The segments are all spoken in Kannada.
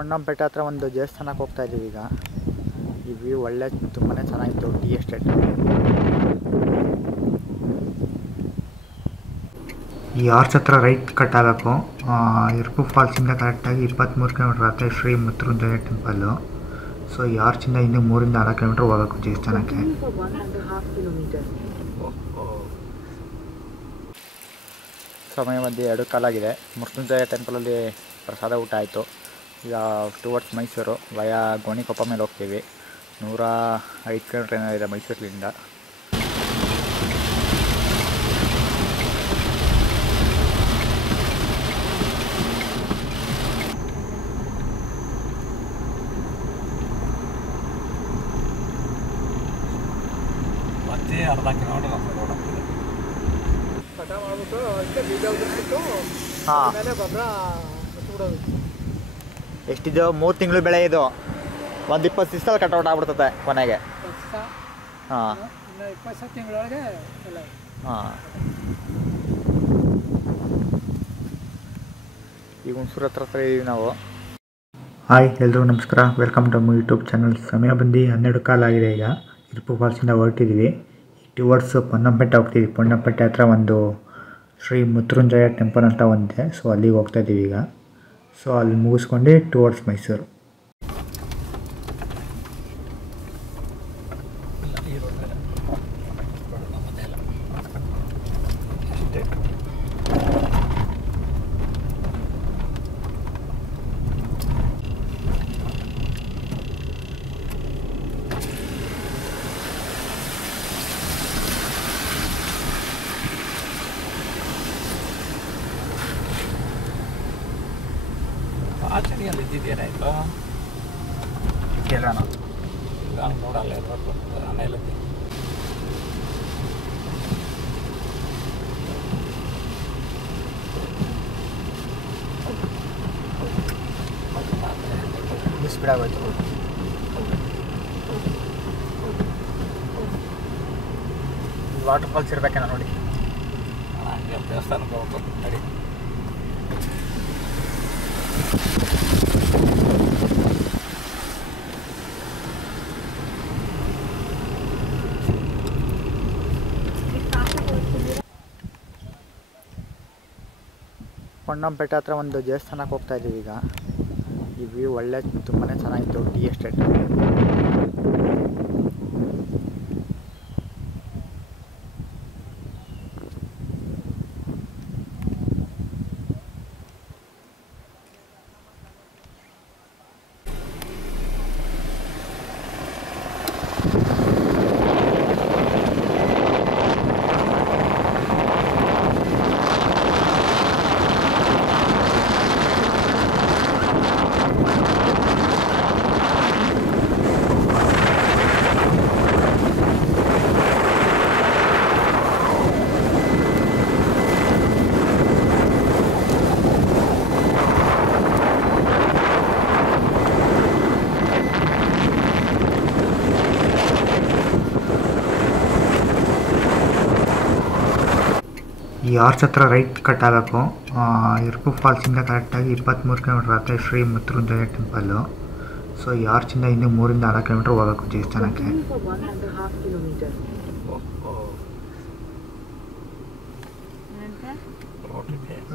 ಪೊನ್ನಂಪೇಟೆ ಹತ್ರ ಒಂದು ದೇವಸ್ಥಾನಕ್ಕೆ ಹೋಗ್ತಾ ಇದ್ದೀವಿ ಈಗ. ಈ ವ್ಯೂ ಒಳ್ಳೆ ತುಂಬಾ ಚೆನ್ನಾಗಿತ್ತು. Tea estate. ಈ ಆರ್ಚ್ ಹತ್ರ ರೈಟ್ ಕಟ್ ಆಗಬೇಕು. ಇರ್ಪು ಫಾಲ್ಸಿಂದ ಕರೆಕ್ಟಾಗಿ 23 ಕಿಲೋಮೀಟರ್ ಆಗುತ್ತೆ ಶ್ರೀ ಮೃತ್ಯುಂಜಯ ಟೆಂಪಲ್ಲು. ಸೊ ಈ ಆರ್ಚಿಂದ ಇನ್ನೂ 3-4 ಕಿಲೋಮೀಟರ್ ಹೋಗಬೇಕು ದೇವಸ್ಥಾನಕ್ಕೆ. ಸಮಯ ಮಧ್ಯೆ 2 ಕಾಲಾಗಿದೆ. ಮೃತ್ಯುಂಜಯ ಟೆಂಪಲಲ್ಲಿ ಪ್ರಸಾದ ಊಟ ಆಯಿತು. ಈಗ ಟುವರ್ಡ್ಸ್ ಮೈಸೂರು ವಯ ಗೋಣಿಕೊಪ್ಪ ಮೇಲೆ ಹೋಗ್ತೀವಿ. 105 ಕಿಲೋಮೀಟರ್ ಏನೋ ಇದೆ ಮೈಸೂರಿನಿಂದ. ಮತ್ತೆ ಅರ್ಧ ಕಿಲೋಮೀಟರ್ ರೋಡ್ ಕಟ ಮಾಡ್ಬಿಟ್ಟು ಅದಕ್ಕೆ ಬೀಜ ಉದುರಿಸ್ಬಿಟ್ಟು ಆಮೇಲೆ ಗೊಬ್ಬರ ಹಚ್ಬಿಡೋದು. ಎಷ್ಟಿದು 3 ತಿಂಗಳು ಬೆಳೆ ಇದು. ಒಂದು 20 ದಿವಸದಲ್ಲಿ ಕಟೌಟ್ ಆಗ್ಬಿಡ್ತದೆ ಕೊನೆಗೆ. ಹಾಂ, ಇನ್ನು 20 ತಿಂಗಳೊಳಗೆ ಎಲ್ಲ. ಹಾಂ, ಈಗ ಹುಣಸೂರು ಹತ್ರ ಇದೀವಿ ನಾವು. ಹಾಯ್ ಎಲ್ರಿಗೂ ನಮಸ್ಕಾರ, welcome to my YouTube channel. ಸಮಯ ಬಂದು 12 ಕಾಲ ಆಗಿದೆ. ಈಗ ಇರ್ಪು ಫಾಲ್ಸಿಂದ ಹೊರಟಿದ್ದೀವಿ. ಟುವರ್ಡ್ಸ್ ಪೊನ್ನಂಪೇಟೆ ಹೋಗ್ತಿದ್ದೀವಿ. ಪೊನ್ನಂಪೇಟೆ ಹತ್ರ ಒಂದು ಶ್ರೀ ಮೃತ್ಯುಂಜಯ ಟೆಂಪಲ್ ಅಂತ ಒಂದಿದೆ. ಸೊ ಅಲ್ಲಿಗೆ ಹೋಗ್ತಾ ಇದ್ದೀವಿ ಈಗ. ಸೊ ಅಲ್ಲಿ ಮುಗಿಸ್ಕೊಂಡು ಟುವರ್ಡ್ಸ್ ಮೈಸೂರು. ಆಚರಣೆಯಲ್ಲಿ ಇದ್ದಿದ್ದೇನಾಯ್ತು ಕೇಳೋಣ. ನಾನು ನೋಡಲ್ಲ ಮನೇಲಿ ಬಿಸ್ಬಿಡಾಗೋಯ್ತು. ವಾಟರ್ ಫಾಲ್ಸ್ ಇರ್ಬೇಕೇನೋ ನೋಡಿ. ಹಂಗೆ ದೇವಸ್ಥಾನಕ್ಕೆ ಹೋಗ್ಬೇಕು ನಡಿ. ಪೊನ್ನಂಪೇಟೆ ಹತ್ರ ಒಂದು ದೇವಸ್ಥಾನಕ್ಕೆ ಹೋಗ್ತಾ ಇದ್ದೀವಿ ಈಗ. ಈ ವ್ಯೂ ಒಳ್ಳೆ ತುಂಬಾ ಚೆನ್ನಾಗಿತ್ತು. Tea estate. ಈ ಆರ್ಚ್ ಹತ್ರ ರೈಟ್ ಕಟ್ ಆಗಬೇಕು. ಇರ್ಪು ಫಾಲ್ಸಿಂದ ಕರೆಕ್ಟಾಗಿ 23 ಕಿಲೋಮೀಟರ್ ಆಗುತ್ತೆ ಶ್ರೀ ಮೃತ್ಯುಂಜಯ ಟೆಂಪಲ್ಲು. ಸೊ ಈ ಆರ್ಚಿಂದ ಇನ್ನೂ 3-4 ಕಿಲೋಮೀಟರ್ ಹೋಗಬೇಕು ದೇವಸ್ಥಾನಕ್ಕೆ.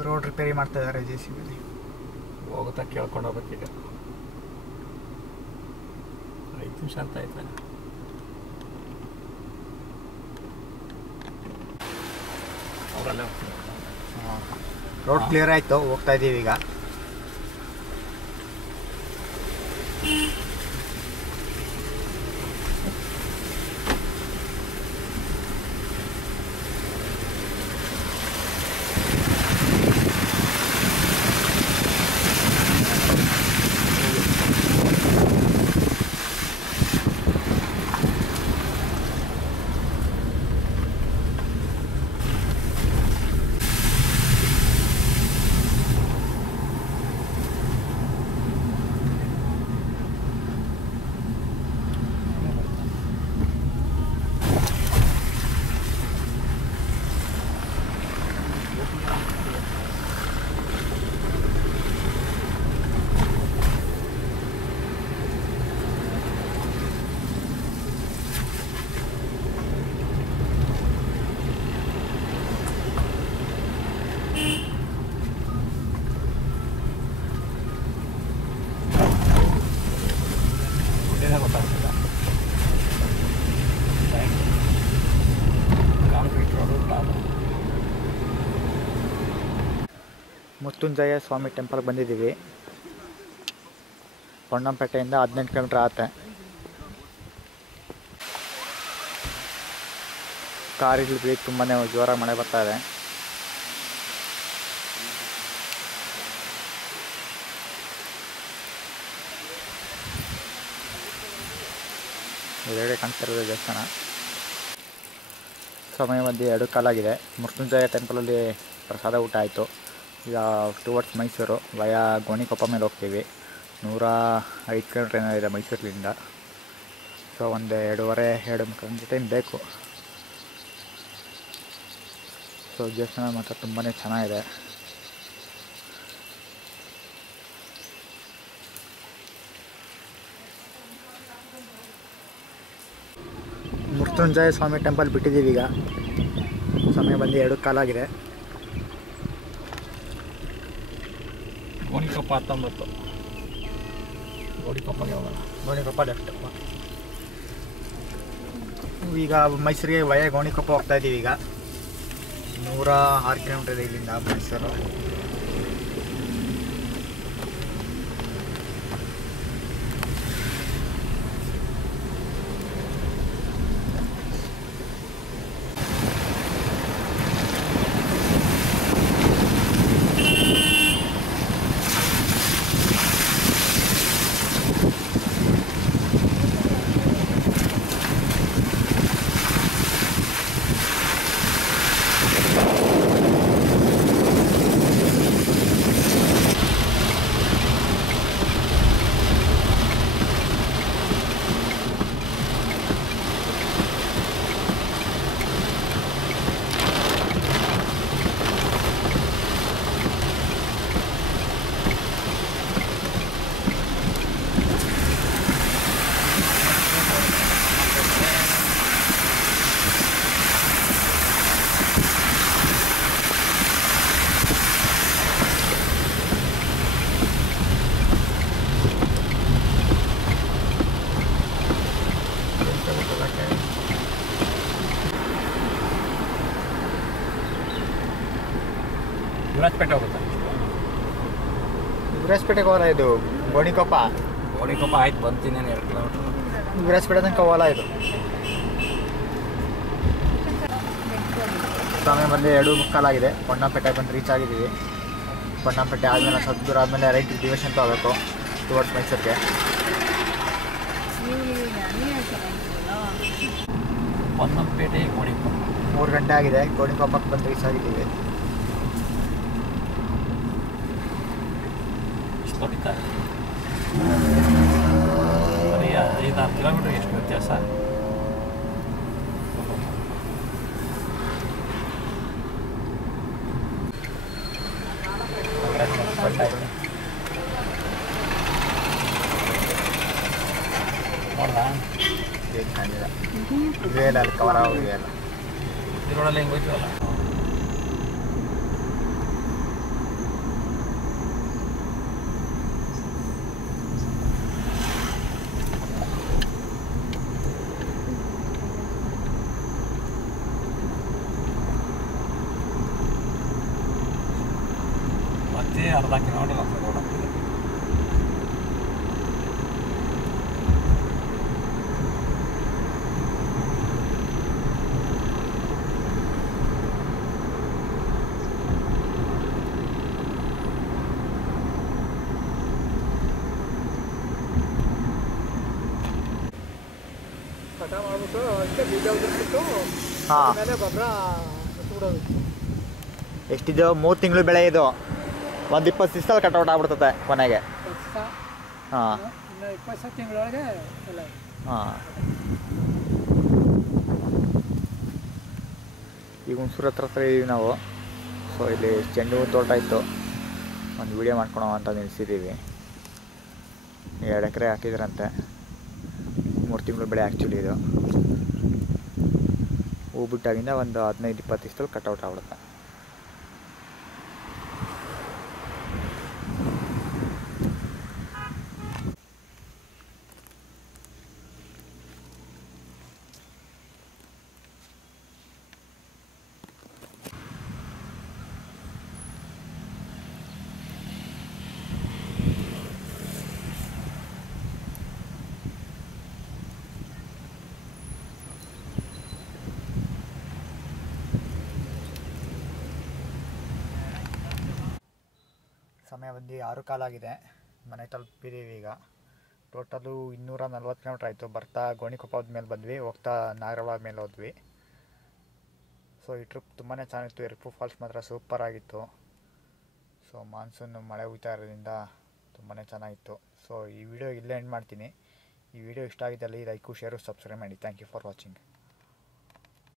ರೋಡ್ ರಿಪೇರಿ ಮಾಡ್ತಾ ಇದ್ದಾರೆ JCB. ಹೋಗುತ್ತಾ ಕೇಳ್ಕೊಂಡು ಹೋಗ್ಬೇಕೀಗ. 5 ನಿಮಿಷ ಅಂತ ಆಯ್ತು. ರೋಡ್ ಕ್ಲಿಯರ್ ಆಯಿತು. ಹೋಗ್ತಾ ಇದ್ದೀವಿ ಈಗ. ಮೃತ್ಯುಂಜಯ ಸ್ವಾಮಿ ಟೆಂಪಲ್ಗೆ ಬಂದಿದ್ದೀವಿ. ಪೊನ್ನಂಪೇಟೆಯಿಂದ 18 ಕಿಲೋಮೀಟ್ರ್ ಆಗುತ್ತೆ. ಕಾರಿಲ್ಲಿ ತುಂಬಾ ಜೋರಾಗಿ ಮಳೆ ಬರ್ತಾ ಇದೆ. ಎದುರುಗಡೆ ಕಾಣಿಸ್ತಿರೋದು ದೇವಸ್ಥಾನ. ಸಮಯ ಬಂದು 2 ಕಾಲಾಗಿದೆ. ಮೃತ್ಯುಂಜಯ ಟೆಂಪಲಲ್ಲಿ ಪ್ರಸಾದ ಊಟ ಆಯಿತು. ಈಗ ಟುವರ್ಡ್ಸ್ ಮೈಸೂರು ವಯಾ ಗೋಣಿಕೊಪ್ಪ ಮೇಲೆ ಹೋಗ್ತೀವಿ. 105 ಕಿಲೋಮೀಟ್ರ್ ಏನೋ ಇದೆ ಮೈಸೂರಿನಿಂದ. ಸೊ ಒಂದು 2.5 ಗಂಟೆ ಟೈಮ್ ಬೇಕು. ಸೊ ದೇವಸ್ಥಾನ ಮಾತ್ರ ತುಂಬಾ ಚೆನ್ನಾಗಿದೆ. ಮೃತ್ಯುಂಜಯ ಸ್ವಾಮಿ ಟೆಂಪಲ್ ಬಿಟ್ಟಿದ್ದೀವಿ. ಈಗ ಸಮಯ ಬಂದು 2 ಕಾಲಾಗಿದೆ. ಗೋಣಿಕೊಪ್ಪ 19. ಗೋಣಿಕೊಪ್ಪಗೆ ಹೋಗೋಣ. ಗೋಣಿಕೊಪ್ಪ ಲೆಫ್ಟ್. ಈಗ ಮೈಸೂರಿಗೆ ವಯ ಗೋಣಿಕೊಪ್ಪ ಹೋಗ್ತಾ ಇದ್ದೀವಿ. ಈಗ 106 ಕಿಲೋಮೀಟರ್ ಇದೆ ಇಲ್ಲಿಂದ ಮೈಸೂರು. ವಿರಾಜಪೇಟೆ ಹೋಗುತ್ತೆ. ವಿರಾಜಪೇಟೆಗೆ ಹೋಗಲ್ಲ, ಇದು ಗೋಣಿಕೊಪ್ಪ. ಗೋಣಿಕೊಪ್ಪ ಆಯ್ತು ಬಂತೀನಿ 2 ಕಿಲೋಮೀಟ್ರ್. ವಿರಾಜಪೇಟೆ ತನಕ ಹೋಗಲ್ಲ ಇದು. ಸಮಯ ಬಂದು 2 ಕಾಲಾಗಿದೆ. ಪೊನ್ನಂಪೇಟೆ ಬಂದು ರೀಚ್ ಆಗಿದ್ದೀವಿ. ಪೊನ್ನಂಪೇಟೆ ಆದಮೇಲೆ ಸ್ವಲ್ಪ ದೂರ ಆದಮೇಲೆ ರೈಟ್ ಡಿವಿಷನ್ ತಗೋಬೇಕು ಟುವರ್ಡ್ಸ್ ಮೈಸೂರಿಗೆ. ಪೊನ್ನಂಪೇಟೆ ಗೋಣಿಕೊಪ್ಪ 3 ಗಂಟೆ ಆಗಿದೆ. ಗೋಣಿಕೊಪ್ಪಕ್ಕೆ ಬಂದು ರೀಚ್ ಆಗಿದ್ದೀವಿ. ಹೊಡಿತಾರೆ ಬರೀ 5-6 ಕಿಲೋಮೀಟ್ರ್. ಎಷ್ಟು ವ್ಯತ್ಯಾಸ. ನೋಡ್ದಾ ಏನು ಕಾಣಿಲ್ಲ. ಇವೇ ಅಲ್ಲಿ ಕವರ್ ಆಗೋಗಿದೆ ಎಲ್ಲ. ಈ ರೋಡಲ್ಲಿ ಹೆಂಗೆ ಹೋಯ್ತೀವಲ್ಲ. ಮತ್ತೆ ಅರ್ಧ ಕಿಲೋಮೀಟರ್ ಆಗ್ತದೆ ರೋಡ್. ಕಟ ಮಾಡ್ಬಿಟ್ಟು ಅದಕ್ಕೆ ಬೀಜ ಉದುರಿಸ್ಬಿಟ್ಟು ಹಾಂ, ಆಮೇಲೆ ಗೊಬ್ಬರ ಬಿಡೋದು. ಎಷ್ಟಿದೆ? 3 ತಿಂಗಳು ಬೆಳೆ ಇದು. ಒಂದು 20 ದಿವಸದಲ್ಲಿ ಕಟೌಟ್ ಆಗ್ಬಿಡ್ತದೆ ಕೊನೆಗೆ. ಹಾಂ ಇನ್ನು 20 ತಿಂಗಳೊಳಗೆ ಎಲ್ಲ. ಹಾಂ, ಈಗ ಹುಣಸೂರು ಹತ್ರ ಇದ್ದೀವಿ ನಾವು. ಸೊ ಇಲ್ಲಿ ಚೆಂಡು ಹೂ ತೋಟ ಇತ್ತು, ಒಂದು ವೀಡಿಯೋ ಮಾಡ್ಕೊಳೋ ಅಂತ ನಿಲ್ಲಿಸಿದ್ದೀವಿ. 2 ಎಕರೆ ಹಾಕಿದ್ರಂತೆ. 3 ತಿಂಗಳು ಬೆಳೆ ಆ್ಯಕ್ಚುಲಿ ಇದು. ಹೂ ಬಿಟ್ಟಾಗಿಂದ ಒಂದು 15-20 ದಿವಸದಲ್ಲಿ ಕಟೌಟ್ ಆಗ್ಬಿಡುತ್ತೆ. ಸಮಯ ಬಂದು 6:15 ಆಗಿದೆ. ಮನೆ ತಲುಪಿದ್ದೀವಿ ಈಗ. ಟೋಟಲು 240 ಕಿಲೋಮೀಟ್ರ್ ಆಯಿತು. ಬರ್ತಾ ಗೋಣಿಕೊಪ್ಪದ ಮೇಲೆ ಬಂದ್ವಿ, ಹೋಗ್ತಾ ನಾಗರಬಾವಿ ಮೇಲೆ ಹೋದ್ವಿ. ಸೊ ಈ ಟ್ರಿಪ್ ತುಂಬಾ ಚೆನ್ನಾಗಿತ್ತು. ಎರ್ಪು ಫಾಲ್ಸ್ ಮಾತ್ರ ಸೂಪರ್ ಆಗಿತ್ತು. ಸೊ ಮಾನ್ಸೂನ್ ಮಳೆ ಹುಯ್ತಾ ಇರೋದ್ರಿಂದ ತುಂಬಾ ಚೆನ್ನಾಗಿತ್ತು. ಸೊ ಈ ವಿಡಿಯೋ ಇಲ್ಲೇ ಎಂಡ್ ಮಾಡ್ತೀನಿ. ಈ ವಿಡಿಯೋ ಇಷ್ಟ ಆಗಿದ್ದಲ್ಲಿ ಲೈಕು, ಶೇರು, ಸಬ್ಸ್ಕ್ರೈಬ್ ಮಾಡಿ. Thank you for watching.